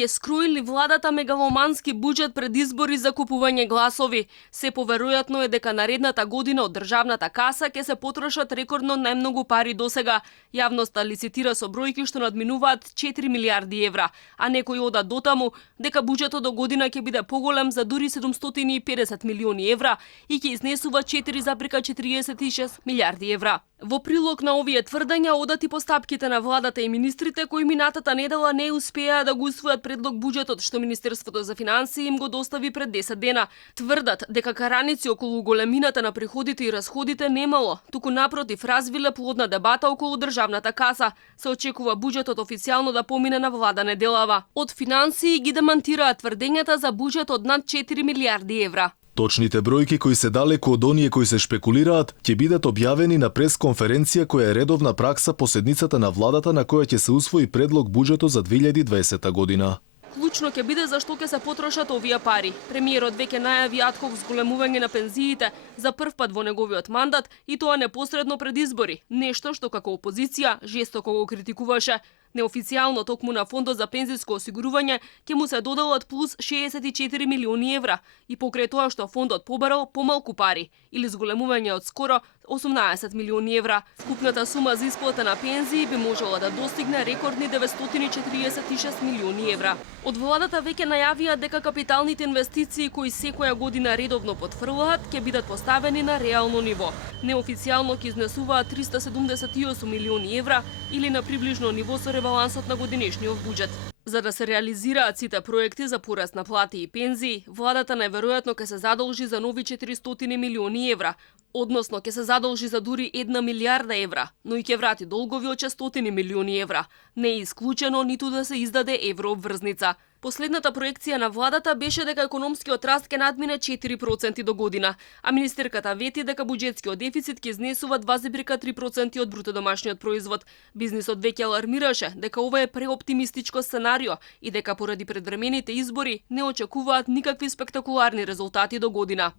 Ке скроили владата мегаломански буџет пред избори за купување гласови. Се поверојатно е дека наредната година од државната каса ќе се потрошат рекордно најмногу пари досега. Јавноста лицитира со бројки што надминуваат 4 милиарди евра, а некои одат дотаму дека буџетот до година ќе биде поголем за дури 750 милиони евра и ќе изнесува 4,46 милиарди евра. Во прилог на овие тврдења одат и постапките на владата и министрите кои минатата недела не успеа да го усвојат предлог буџетот што Министерството за финансии им го достави пред 10 дена. Тврдат дека караници околу големината на приходите и расходите немало, туку напротив развиле плодна дебата околу државната каса. Се очекува буџетот официјално да помине на влада неделава. Од финансии ги демантираат тврдењата за буџет од над 4 милиарди евра. Точните бројки кои се далеку од оние кои се шпекулираат ќе бидат објавени на пресконференција која е редовна пракса по седницата на владата на која ќе се усвои предлог буџетот за 2020 година. Клучно ќе биде зашто ќе се потрошат овие пари. Премиерот веќе најави адхок зголемување на пензиите за прв пат во неговиот мандат и тоа непосредно пред избори, нешто што како опозиција жестоко го критикуваше. Неофицијално токму на фондот за пензиско осигурување ќе му се доделат плюс 64 милиони евра и покрај тоа што фондот побарал помалку пари или зголемување од скоро 18 милиони евра. Вкупната сума за исплата на пензии би можела да достигне рекордни 946 милиони евра. Од владата веќе најавија дека капиталните инвестиции кои секоја година редовно потфрлаат ќе бидат поставени на реално ниво. Неофицијално ќе изнесуваат 378 милиони евра или на приближно ниво со ребалансот на годинешниот буџет. За да се реализираат сите проекти за пораст на плати и пензии, владата најверојатно ќе се задолжи за нови 400 милиони евра, односно ќе се задолжи за дури 1 милиарда евра, но и ќе врати долгови од 600 милиони евра. Не е исклучено ниту да се издаде еврообврзница. Последната проекција на владата беше дека економскиот раст ќе надмине 4% до година, а министерката вети дека буџетскиот дефицит ќе изнесува 2,3% од брутодомашниот производ. Бизнисот веќе алармираше дека ова е преоптимистичко сценарио и дека поради предвремените избори не очекуваат никакви спектакуларни резултати до година.